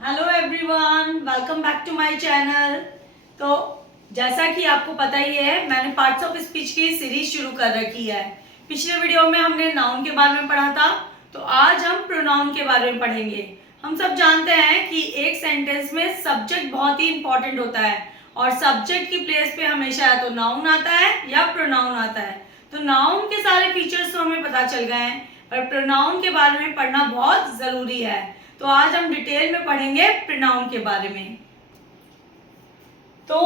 Hello everyone, welcome back to my channel. तो जैसा कि आपको पता ही है, मैंने पार्ट्स ऑफ स्पीच की सीरीज शुरू कर रखी है। पिछले वीडियो में हमने नाउन के बारे में पढ़ा था, तो आज हम प्रोनाउन के बारे में पढ़ेंगे। हम सब जानते हैं कि एक सेंटेंस में सब्जेक्ट बहुत ही इंपॉर्टेंट होता है और सब्जेक्ट की प्लेस पे हमेशा या तो नाउन आता है या प्रोनाउन आता है। तो नाउन के सारे फीचर्स तो हमें पता चल गए हैं, पर प्रोनाउन के बारे में पढ़ना बहुत जरूरी है। तो आज हम डिटेल में पढ़ेंगे प्रोनाउन के बारे में। तो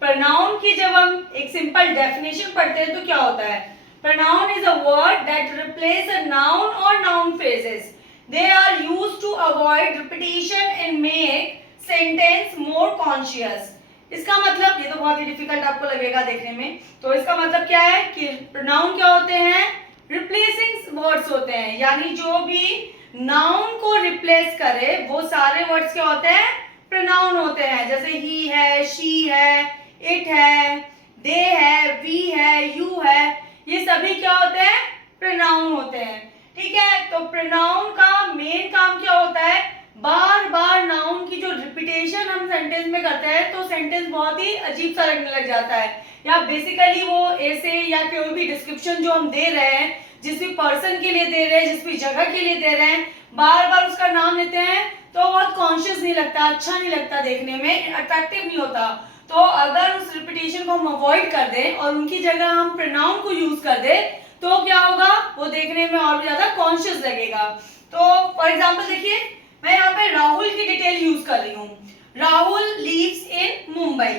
प्रोनाउन की जब हम एक सिंपल डेफिनेशन पढ़ते हैं तो क्या होता है? Pronoun is a word that replace a noun or noun phrases. They are used to avoid repetition and make sentence more conscious. इसका मतलब, ये तो बहुत ही डिफिकल्ट आपको लगेगा देखने में, तो इसका मतलब क्या है कि प्रोनाउन क्या होते हैं? रिप्लेसिंग वर्ड्स होते हैं, यानी जो भी नाउन को रिप्लेस करे वो सारे वर्ड्स क्या होते हैं? प्रोनाउन होते हैं। जैसे ही है, शी है, इट है, दे है, वी है, यू है, ये सभी क्या होते हैं? प्रोनाउन होते हैं। ठीक है, तो प्रोनाउन का मेन काम क्या होता है? बार बार नाउन की जो रिपीटेशन हम सेंटेंस में करते हैं तो सेंटेंस बहुत ही अजीब सा लगने लग जाता है, या बेसिकली वो ऐसे या कोई भी डिस्क्रिप्शन जो हम दे रहे हैं, जिस भी पर्सन के लिए दे रहे हैं, जिस भी जगह के लिए दे रहे हैं, बार बार उसका नाम लेते हैं तो बहुत कॉन्शियस नहीं लगता, अच्छा नहीं लगता, देखने में अट्रैक्टिव नहीं होता। तो अगर उस रिपीटेशन को हम अवॉइड कर दें और उनकी जगह हम प्रोनाउन को यूज कर दें तो क्या होगा? वो देखने में और भी ज्यादा कॉन्शियस लगेगा। तो फॉर एग्जाम्पल देखिए, मैं यहाँ पे राहुल की डिटेल यूज कर रही हूँ। Rahul lives in Mumbai.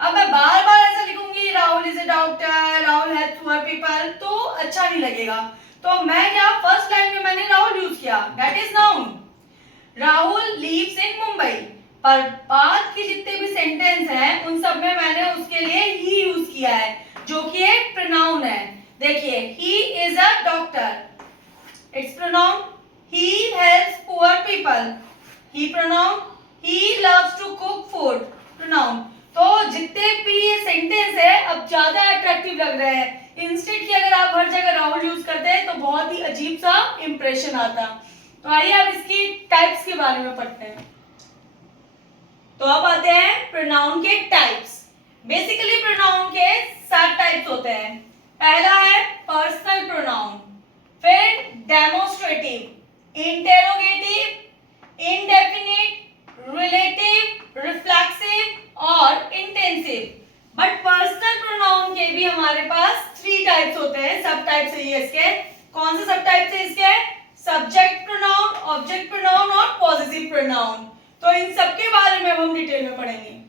अब मैं बार बार ऐसा लिखूंगी, Rahul is a doctor, Rahul help poor people, तो अच्छा नहीं लगेगा। तो मैं क्या, फर्स्ट लाइन में मैंने राहुल यूज किया, that is noun. Rahul lives in Mumbai. पर बाद के जितने भी सेंटेंस हैं उन सब में मैंने उसके लिए ही यूज किया है, जो कि एक प्रोनाउन है। देखिए, he is a doctor, it's pronoun. He helps poor people, he pronoun. He loves to cook food, pronoun. तो जितने भी ये सेंटेंस है अब ज्यादा अट्रैक्टिव लग रहे हैं। इंस्टेड कि अगर आप हर जगह राहुल यूज करते हैं तो बहुत ही अजीब सा इंप्रेशन आता। तो आइए अब इसकी टाइप्स के बारे में पढ़ते हैं। तो अब आते हैं प्रोनाउन के टाइप्स। बेसिकली प्रोनाउन के 7 टाइप्स होते हैं। पहला है पर्सनल प्रोनाउन, फिर demonstrative, interrogative, indefinite, relative, reflexive और इंटेंसिव। बट पर्सनल प्रोनाउन के भी हमारे पास 3 टाइप्स होते हैं। सब टाइप्स है ये इसके। कौन से सब टाइप्स है इसके? सब्जेक्ट प्रोनाउन, ऑब्जेक्ट प्रोनाउन और पॉजिटिव प्रोनाउन। तो इन सब के बारे में हम डिटेल में पढ़ेंगे।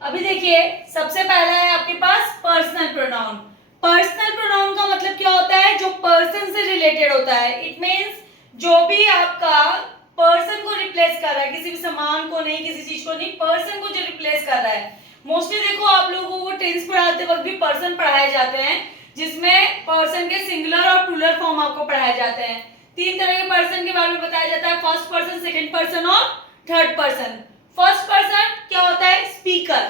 अभी देखिए, सबसे पहला है आपके पास पर्सनल प्रोनाउन। पर्सनल प्रोनाउन का मतलब क्या होता है? जो पर्सन से रिलेटेड होता है। इट मींस जो भी आपका पर्सन को रिप्लेस कर रहा है, किसी भी सामान को नहीं, किसी चीज को नहीं, पर्सन को जो रिप्लेस कर रहा है। मोस्टली देखो, आप लोगों को टेंस पढ़ाते वक्त भी पर्सन पढ़ाए जाते हैं, जिसमें पर्सन के सिंगुलर और प्लूरल फॉर्म आपको पढ़ाए जाते हैं। 3 तरह के पर्सन के बारे में बताया जाता है, फर्स्ट पर्सन, सेकंड पर्सन और थर्ड पर्सन। फर्स्ट पर्सन क्या होता है? स्पीकर,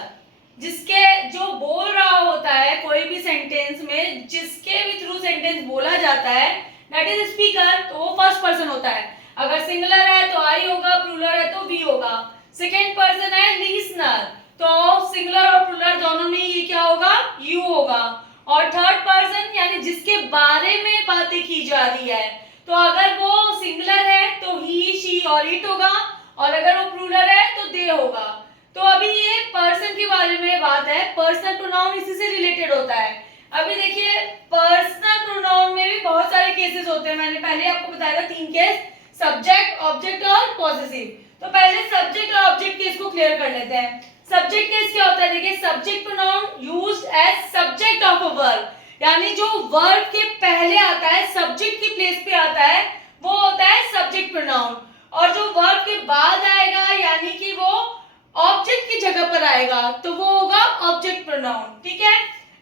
जिसके जो बोल रहा होता है कोई भी सेंटेंस में, जिसके भी थ्रू सेंटेंस बोला जाता है, दैट इज स्पीकर। तो वो फर्स्ट पर्सन होता है। अगर सिंगुलर है तो आई होगा, प्लूरल है तो वी होगा। सेकंड पर्सन है लिसनर, तो सिंगुलर और प्लूरल दोनों में ये क्या होगा? यू होगा। और थर्ड पर्सन यानी जिसके बारे में बातें की जा रही है, तो अगर वो सिंगुलर है तो ही, शी और इट होगा, और अगर वो प्लूरल है तो दे होगा। तो अभी ये पर्सन के बारे में बात है। पर्सनल प्रोनाउन इसी से रिलेटेड होता है। अभी देखिए, पर्सनल प्रोनाउन में भी बहुत सारे केसेस होते हैं। मैंने पहले आपको बताया था 3 केस, सब्जेक्ट, ऑब्जेक्ट और पॉसेसिव। तो पहले सब्जेक्ट और ऑब्जेक्ट केस को क्लियर कर लेते हैं। सब्जेक्ट केस क्या होता है? देखिए, subject pronoun used as subject of a verb, यानी जो वर्ब के पहले आता है, सब्जेक्ट की प्लेस पे आता है, वो होता है सब्जेक्ट प्रोनाउन। और जो वर्ब के बाद आएगा, यानी कि वो ऑब्जेक्ट की जगह पर आएगा, तो वो होगा ऑब्जेक्ट प्रोनाउन। ठीक है,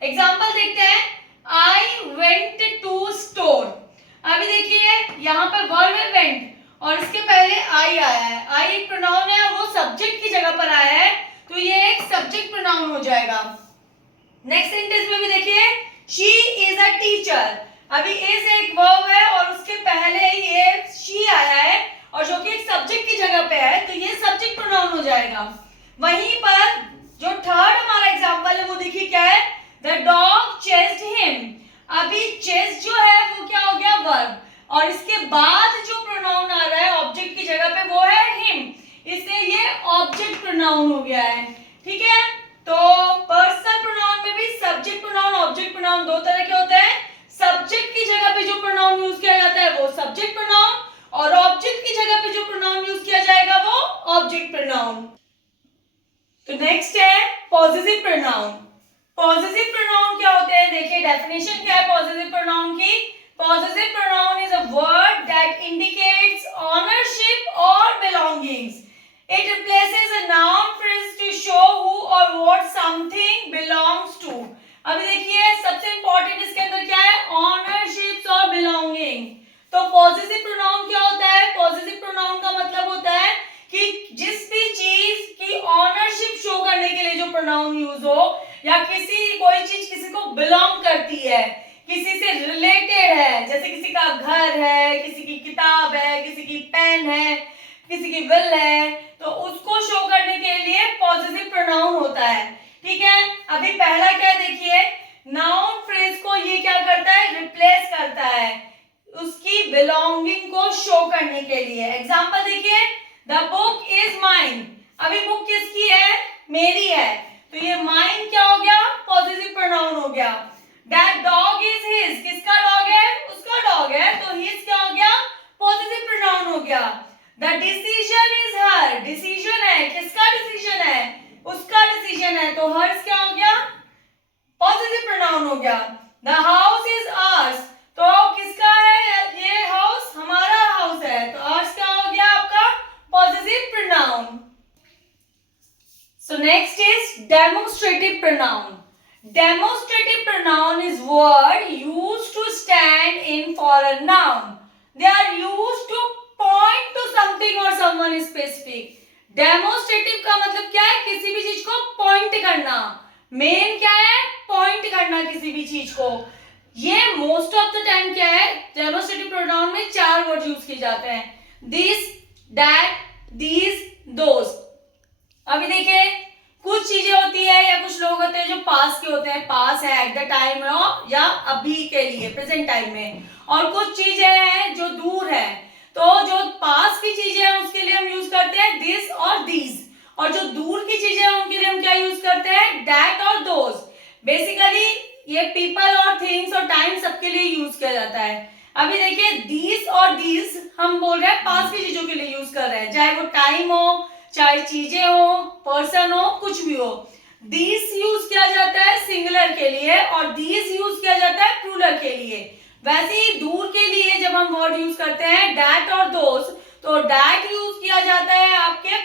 एग्जांपल देखते हैं। I went to store. अभी देखिए, यहाँ पर वर्ब है वेंट और इसके पहले आई आया है। आई एक प्रोनाउन है और वो सब्जेक्ट की जगह पर आया है, तो ये एक सब्जेक्ट प्रोनाउन हो जाएगा। नेक्स्ट सेंटेंस में भी देखिए, शी इज अ टीचर। अभी इज एक वर्ब है और उसके पहले ये शी आया है, और जो कि वहीं पर जो थर्ड हमारा एग्जांपल है वो देखिए क्या है, द डॉग चेस्ड हिम। अभी चेस्ट जो है वो क्या हो गया, वर्ब, और इसके बाद जो प्रोनाउन आ रहा है ऑब्जेक्ट की जगह पे वो है हिम, इसलिए ये ऑब्जेक्ट प्रोनाउन हो गया है। ठीक है, तो पर्सनल प्रोनाउन में भी सब्जेक्ट प्रोनाउन ऑब्जेक्ट प्रोनाउन दो तरह के होते हैं। सब्जेक्ट की जगह पे जो प्रोनाउन यूज किया जाता है वो सब्जेक्ट प्रोनाउन, और ऑब्जेक्ट की जगह पे जो प्रोनाउन यूज किया जाएगा वो ऑब्जेक्ट प्रोनाउन। तो नेक्स्ट है पॉसेसिव प्रोनाउन। पॉसेसिव प्रोनाउन क्या होते हैं, देखिए डेफिनेशन क्या है पॉसेसिव प्रोनाउन की। Possessive pronoun is a word that indicates ownership और belongings. It replaces a noun phrase to show who or what something belongs to. अभी देखिए सबसे इंपॉर्टेंट इसके अंदर क्या है, ऑनरशिप और बिलोंगिंग। तो पॉसेसिव प्रोनाउन क्या होता है, पॉसेसिव प्रोनाउन का मतलब होता है कि जिस भी चीज की ऑनरशिप शो करने के लिए जो प्रोनाउन यूज हो, या कोई चीज किसी को बिलोंग करती है, किसी से रिलेटेड है, जैसे किसी का घर है, किसी की किताब है, किसी की पेन है, किसी की विल है, तो उसको शो करने के लिए पॉसेसिव प्रोनाउन होता है। ठीक है, अभी पहला क्या देखिए, नाउन फ्रेज को ये क्या करता है, रिप्लेस करता है उसकी बिलोंगिंग को शो करने के लिए। एग्जांपल देखिए, द बुक इज माइन। अभी बुक किसकी है, मेरी है, तो ये माइन क्या हो गया, पॉसेसिव प्रोनाउन हो गया। दैट डॉग इज हिज, किसका डॉग है, उसका डॉग है, तो हिज क्या हो गया, पॉसेसिव प्रोनाउन हो गया। The decision is her, decision है, किसका डिसीजन है, उसका डिसीजन है, तो हर्स क्या हो गया, पॉसेसिव प्रोनाउन हो गया। द हाउस इज आवर्स, तो किसका है ये हाउस, हमारा हाउस है, तो आवर्स क्या हो गया आपका, possessive pronoun. So next is demonstrative pronoun. Demonstrative pronoun is word used to stand in for a noun. They are used to point to something or someone specific. Demonstrative का मतलब क्या है, किसी भी चीज को point करना। Main क्या है, point करना किसी भी चीज को। ये most of the time क्या है, demonstrative pronoun में 4 वर्ड यूज किए जाते हैं, this, that, these, those। अभी देखिए कुछ चीजें होती है या कुछ लोग होते हैं जो पास के होते हैं, पास है एट द टाइम या अभी के लिए प्रेजेंट टाइम में, और कुछ चीजें हैं जो दूर है, तो जो पास की चीजें हैं उसके लिए हम यूज करते हैं दिस और दीज, और जो दूर की चीजें हैं उनके लिए हम क्या यूज करते हैं, दैट और दोज। बेसिकली ये पीपल और थिंग्स और टाइम सबके लिए यूज किया जाता है। अभी देखिए दीज और दीज हम बोल रहे हैं पास की चीजों के लिए यूज कर रहे हैं, चाहे वो टाइम हो, चाहे चीजें हो, पर्सन हो, कुछ भी हो। दीज यूज किया जाता है सिंगुलर के लिए और दीज यूज किया जाता है प्लूरल के लिए। वैसे ही दूर के लिए जब हम वर्ड यूज करते हैं डैट और दोज, तो डैट यूज किया जाता है आपके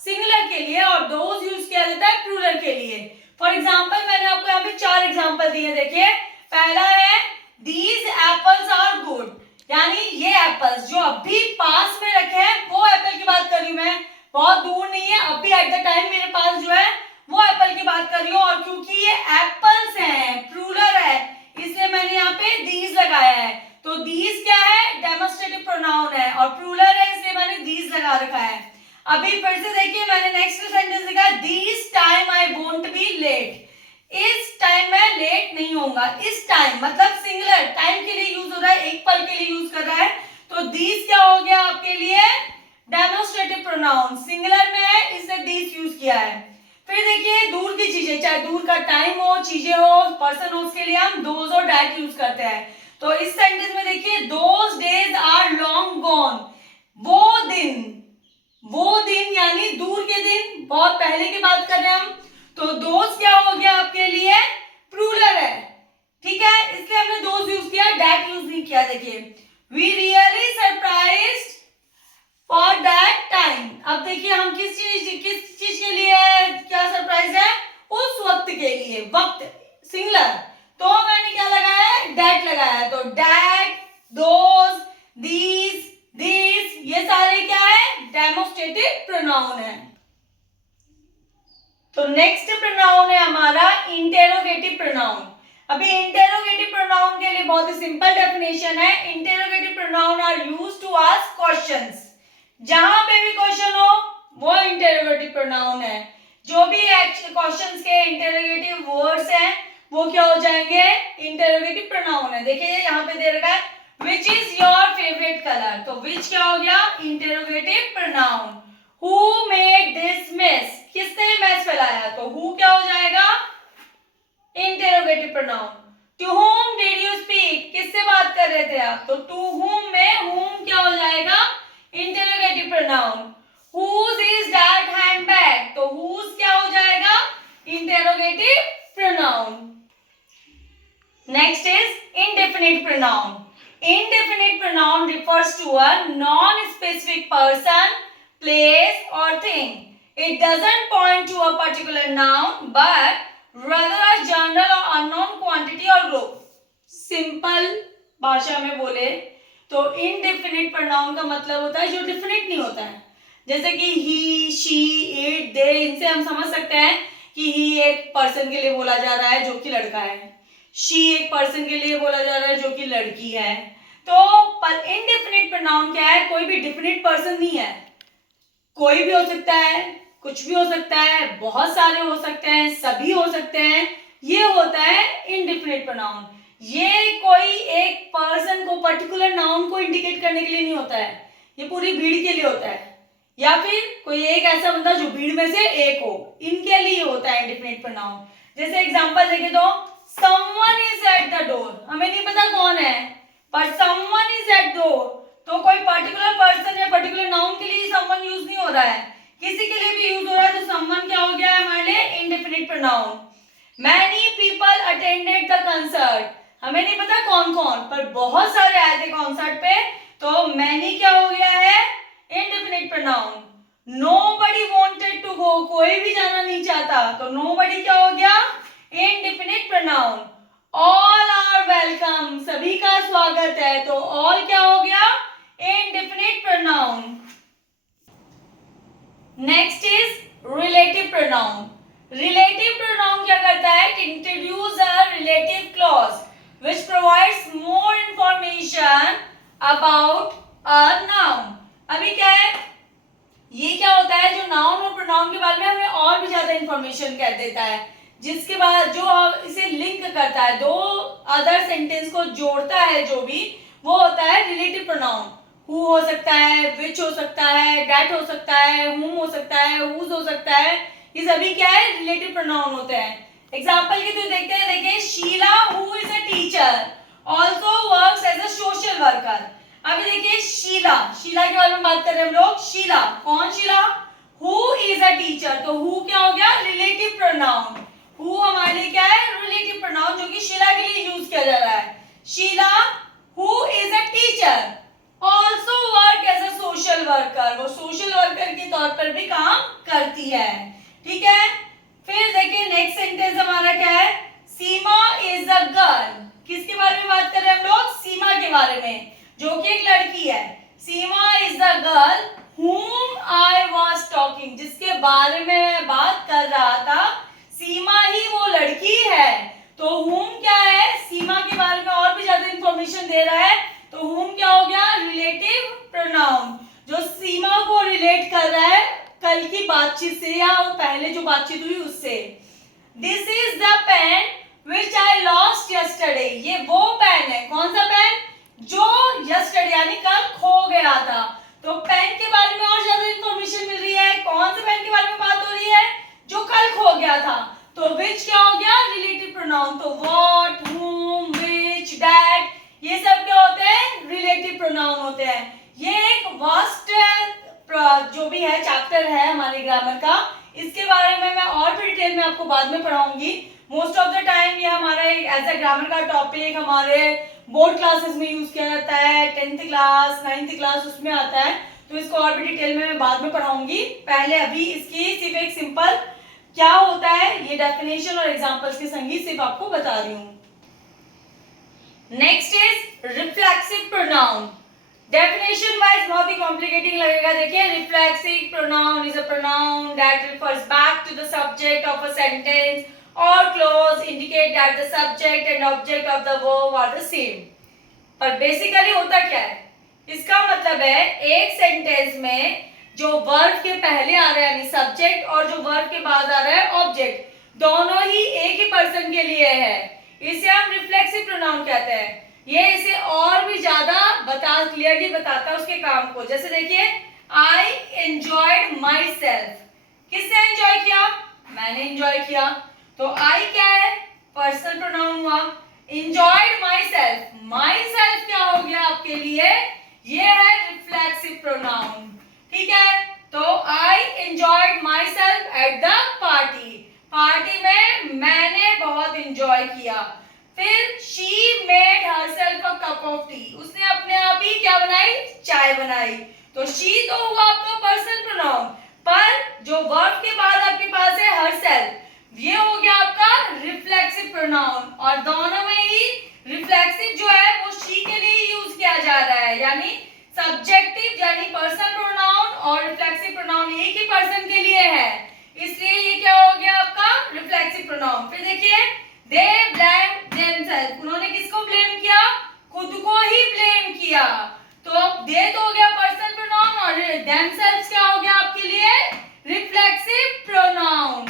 सिंगुलर के लिए और दोज यूज किया जाता है प्लूरल के लिए। फॉर एग्जाम्पल मैंने आपको यहाँ पे 4 एग्जाम्पल दिए, देखिए पहला है दीज एप्पल्स आर गुड, यानी ये एप्पल्स जो अभी पास में रखे हैं वो एप्पल की बात कर रही हूं मैं, बहुत दूर नहीं है, अभी एट द टाइम मेरे पास जो है वो एप्पल की बात कर रही हूँ। और क्योंकि ये एप्पल्स हैं, प्लूरल है, इसलिए मैंने यहाँ पे दीज लगाया है। तो दीज क्या है, डेमोस्ट्रेटिव प्रोनाउन है, और प्लूरल है इसलिए मैंने दीज लगा रखा है। अभी फिर से देखिए मैंने नेक्स्ट सेंटेंस लिखा, this time I won't be late. इस टाइम मैं लेट नहीं होऊंगा, इस टाइम मतलब सिंगुलर टाइम के लिए यूज हो रहा है, एक पल के लिए यूज कर रहा है, तो दीज क्या हो गया आपके लिए, डेमोस्ट्रेटिव प्रोनाउन, सिंगुलर में है इसलिए दीज यूज किया है। फिर देखिए दूर की चीजें, चाहे दूर का टाइम हो, चीजें हो, पर्सन हो, उसके लिए हम दोज और डैट यूज करते हैं। तो इस सेंटेंस में देखिए those days are long gone, वो दिन यानी दूर के दिन, बहुत पहले की बात कर रहे हैं हम, तो दोज क्या हो गया आपके लिए, प्लूरल है, ठीक है, इसलिए हमने दोज यूज किया, डैट यूज नहीं किया। देखिए we really surprised for that time. अब देखिए हम किस चीज के लिए क्या सरप्राइज है, उस वक्त के लिए, वक्त सिंगुलर, तो मैंने क्या लगाया है, डैट लगाया है। तो डैट, दोज, दीज, दिस, ये सारे क्या है, डेमोस्ट्रेटिव प्रोनाउन है। तो नेक्स्ट प्रोनाउन है हमारा इंटेरोगेटिव प्रोनाउन। अभी इंटेरोगेटिव प्रोनाउन के लिए बहुत ही सिंपल डेफिनेशन है, interrogative pronoun are used to ask questions. जहां पे भी क्वेश्चन हो वो इंटेरोगेटिव प्रोनाउन है। जो भी क्वेश्चंस के इंटरोगेटिव वर्ड्स हैं वो क्या हो जाएंगे, इंटरोगेटिव प्रोनाउन है। देखिए यहाँ पे दे रखा है which is your favourite colour, तो विच क्या हो गया, interrogative pronoun. Who made this mess, किसने मैस फैलाया, तो हु क्या हो जाएगा, interrogative pronoun. To whom did you speak, किससे बात कर रहे थे आप, तो टू whom में whom क्या हो जाएगा, interrogative pronoun. whose is that handbag, तो whose क्या हो जाएगा, interrogative pronoun. Next is indefinite pronoun. Indefinite pronoun refers to a non-specific person, place or thing. It doesn't point to a particular noun but rather a general or unknown quantity or group. Simple भाषा में बोले तो indefinite pronoun का मतलब होता है जो definite नहीं होता है, जैसे कि he, she, it, they, इनसे हम समझ सकते हैं कि he एक पर्सन के लिए बोला जा रहा है जो कि लड़का है, she एक पर्सन के लिए बोला जा रहा है जो कि लड़की है। तो पर indefinite pronoun क्या है, कोई भी definite पर्सन नहीं है, कोई भी हो सकता है, कुछ भी हो सकता है, बहुत सारे हो सकते हैं, सभी हो सकते हैं, ये होता है indefinite pronoun। ये कोई एक पर्सन को, पर्टिकुलर नाउन को इंडिकेट करने के लिए नहीं होता है, ये पूरी भीड़ के लिए होता है, या फिर कोई एक ऐसा बंदा जो भीड़ में से एक हो, इनके लिए होता है indefinite pronoun। जैसे एग्जांपल देखें तो someone is at the door, हमें नहीं पता कौन है, पर someone is at door, तो कोई पर्टिकुलर पर्सन या पर्टिकुलर नाउन के लिए someone यूज नहीं हो रहा है, किसी के लिए भी यूज हो रहा है, तो someone क्या हो गया है हमारे लिए indefinite pronoun। Many people attended the concert, हमें नहीं पता कौन कौन, पर बहुत सारे आए थे कॉन्सर्ट पे, तो many क्या हो गया है, indefinite pronoun। Nobody wanted to go, कोई भी जाना नहीं चाहता, तो nobody क्या हो गया, indefinite pronoun। All are welcome, सभी का स्वागत है, तो all क्या हो गया, indefinite pronoun। Next is relative pronoun. Relative pronoun क्या करता है, introduce a relative clause which provides more information about a noun. अभी क्या है, ये क्या होता है, जो नाउन और प्रोनाउन के बारे में हमें और भी ज्यादा इंफॉर्मेशन कह देता है, जिसके बाद जो इसे लिंक करता है, दो अदर सेंटेंस को जोड़ता है, जो भी वो होता है रिलेटिव प्रोनाउन। हु हो सकता है, विच हो सकता है, दैट हो सकता है, हुम हो सकता है, हुज हो सकता है, ये सभी क्या है, रिलेटिव प्रोनाउन होते हैं। एग्जांपल के थ्रू देखते हैं, देखिए Sheela who is a teacher also works as a social worker. अभी देखिए शीला, शीला के बारे में बात कर रहे हैं हम लोग, शीला कौन, Sheela who is a teacher, तो हु क्या हो गया, रिलेटिव प्रोनाउन। हु हमारे लिए क्या है, रिलेटिव प्रोनाउन, जो कि शीला के लिए यूज किया जा रहा है। Sheela who is a teacher also work as a social worker, वो सोशल वर्कर के तौर पर भी काम करती है, ठीक है। फिर देखिए नेक्स्ट सेंटेंस हमारा क्या है, सीमा इज अ गर्ल, किसके बारे में बात कर रहे हैं हम लोग, सीमा के बारे में, जो कि एक लड़की है। Seema is the girl whom I was talking, जिसके बारे में मैं बात कर रहा था, सीमा ही वो लड़की है। तो whom क्या है, सीमा के बारे में और भी ज्यादा इंफॉर्मेशन दे रहा है, तो whom क्या हो गया, रिलेटिव प्रोनाउन, जो सीमा को रिलेट कर रहा है कल की बातचीत से या पहले जो बातचीत हुई उससे। This is the pen which I lost yesterday, ये वो पेन है, कौन सा पेन, जो यस्टरडे यानी कल खो गया था। तो पेन के बारे में और ज्यादा इंफॉर्मेशन मिल रही है, कौन से पेन के बारे में बात हो रही है, जो कल खो गया था, तो विच क्या हो गया, रिलेटिव प्रोनाउन। तो व्हाट, whom, which, that, ये सब क्या होते हैं, रिलेटिव प्रोनाउन होते हैं। ये एक वास्ट जो भी है चैप्टर है हमारे ग्रामर का, इसके बारे में मैं और भी डिटेल में आपको बाद में पढ़ाऊंगी। मोस्ट ऑफ द टाइम ये हमारा एज अ ग्रामर का टॉपिक हमारे बोर्ड क्लासेस में यूज किया जाता है, 10th क्लास 9th क्लास उसमें आता है, तो इसको और भी डिटेल में मैं बाद में पढ़ाऊंगी। पहले अभी इसकी सिर्फ एक सिंपल क्या होता है ये डेफिनेशन और एग्जांपल्स के संग ही सिर्फ आपको बता रही हूँ। Next is reflexive pronoun. Definition wise बहुत ही कॉम्प्लिकेटिंग लगेगा, देखिए reflexive pronoun is a pronoun that refers back to the subject of a sentence or clause indicate that the subject and object of the verb are the same। पर basically होता क्या है, इसका मतलब है एक सेंटेंस में जो वर्ब के पहले आ रहा है यानी सब्जेक्ट और जो वर्ब के बाद आ रहा है ऑब्जेक्ट, दोनों ही एक ही पर्सन के लिए है, इसे हम रिफ्लेक्सिव प्रोनाउन कहते हैं। ये इसे और भी ज्यादा क्लियरली बताता है उसके काम को। जैसे देखिए, आई एंजॉयड माई सेल्फ, किसने एंजॉय किया? मैंने एंजॉय किया। तो आई क्या है? पर्सनल प्रोनाउन हुआ। एंजॉयड माई सेल्फ क्या हो गया आपके लिए? ये है रिफ्लेक्सिव प्रोनाउन। ठीक है, तो I enjoyed my self at the party, party में मैंने बहुत एंजॉय किया। फिर she made herself a cup of T, उसने अपने आप ही क्या बनाई? चाय बनाई। तो शी तो हुआ आपका पर्सनल प्रोनाउन, पर जो वर्ब के बाद आपके पास है हरसेल्फ, ये हो गया आपका रिफ्लेक्सिव प्रोनाउन। और दोनों में ही रिफ्लेक्सिव जो है वो शी के लिए यूज किया जा रहा है, यानी सब्जेक्टिव यानी पर्सनल प्रोनाउन और रिफ्लेक्सिव प्रोनाउन एक ही पर्सन के लिए है, इसलिए ये क्या हो गया आपका? Reflexive pronoun. फिर देखिए, दे ब्लेम्ड देमसेल्फ, उन्होंने किसको ब्लेम किया? खुद को ही ब्लेम किया। तो अब दे तो हो गया पर्सनल प्रोनाउन और देमसेल्व्स क्या हो गया आपके लिए? Reflexive pronoun.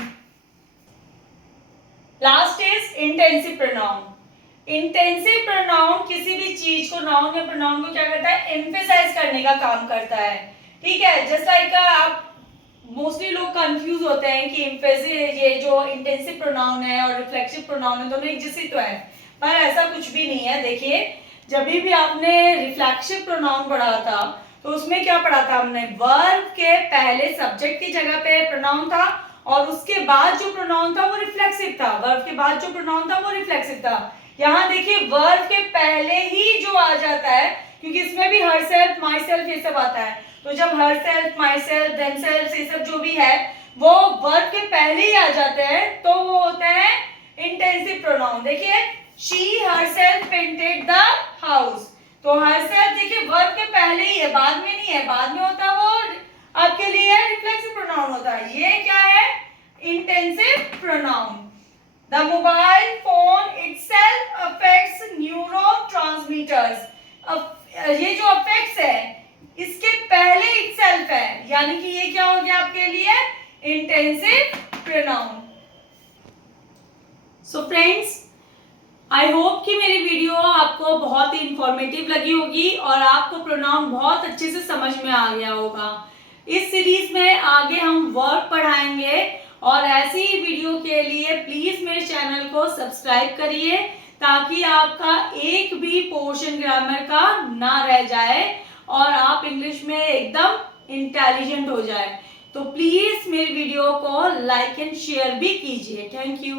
Last is intensive pronoun. Intensive pronoun किसी भी चीज को, नाउन या प्रोनाउन को क्या करता है? एम्फेसाइज करने का काम करता है। ठीक है, जस्ट लाइक आप मोस्टली लोग कंफ्यूज होते हैं कि एम्फेसिस, ये जो इंटेंसिव प्रोनाउन है और रिफ्लेक्सिव प्रोनाउन है, दोनों एक जैसे तो है, पर ऐसा कुछ भी नहीं है। देखिए, जब भी आपने रिफ्लेक्सिव प्रोनाउन पढ़ा था तो उसमें क्या पढ़ा था हमने? वर्ब के पहले सब्जेक्ट की जगह पे प्रोनाउन था और उसके बाद जो प्रोनाउन था वो रिफ्लेक्सिव था। वर्ब के बाद जो प्रोनाउन था वो रिफ्लेक्सिव था। यहाँ देखिए, वर्ब के पहले ही जो आ जाता है, क्योंकि इसमें भी हरसेल्फ, माई सेल्फ ये सब आता है, तो जब हरसेल्फ, माई सेल्फ, देमसेल्फ ये सब जो भी है वो वर्ब के पहले ही आ जाते हैं, तो वो होता है इंटेंसिव प्रोनाउन। देखिए, she herself painted the house, तो हरसेल्फ देखिए वर्ब के पहले ही है, बाद में नहीं है। बाद में होता वो आपके लिए रिफ्लेक्सिव प्रोनाउन होता है। ये क्या है? Intensive pronoun. The mobile phone itself affects neurotransmitters. ये जो affects है, इसके पहले itself है, यानी कि ये क्या हो गया आपके लिए? Intensive pronoun. So friends, I hope कि मेरी वीडियो आपको बहुत ही इंफॉर्मेटिव लगी होगी और आपको प्रोनाउन बहुत अच्छे से समझ में आ गया होगा। इस सीरीज में आगे हम वर्ब पढ़ाएंगे और ऐसी ही वीडियो के लिए प्लीज मेरे चैनल को सब्सक्राइब करिए, ताकि आपका एक भी पोर्शन ग्रामर का ना रह जाए और आप इंग्लिश में एकदम इंटेलिजेंट हो जाए। तो प्लीज मेरी वीडियो को लाइक एंड शेयर भी कीजिए। Thank you.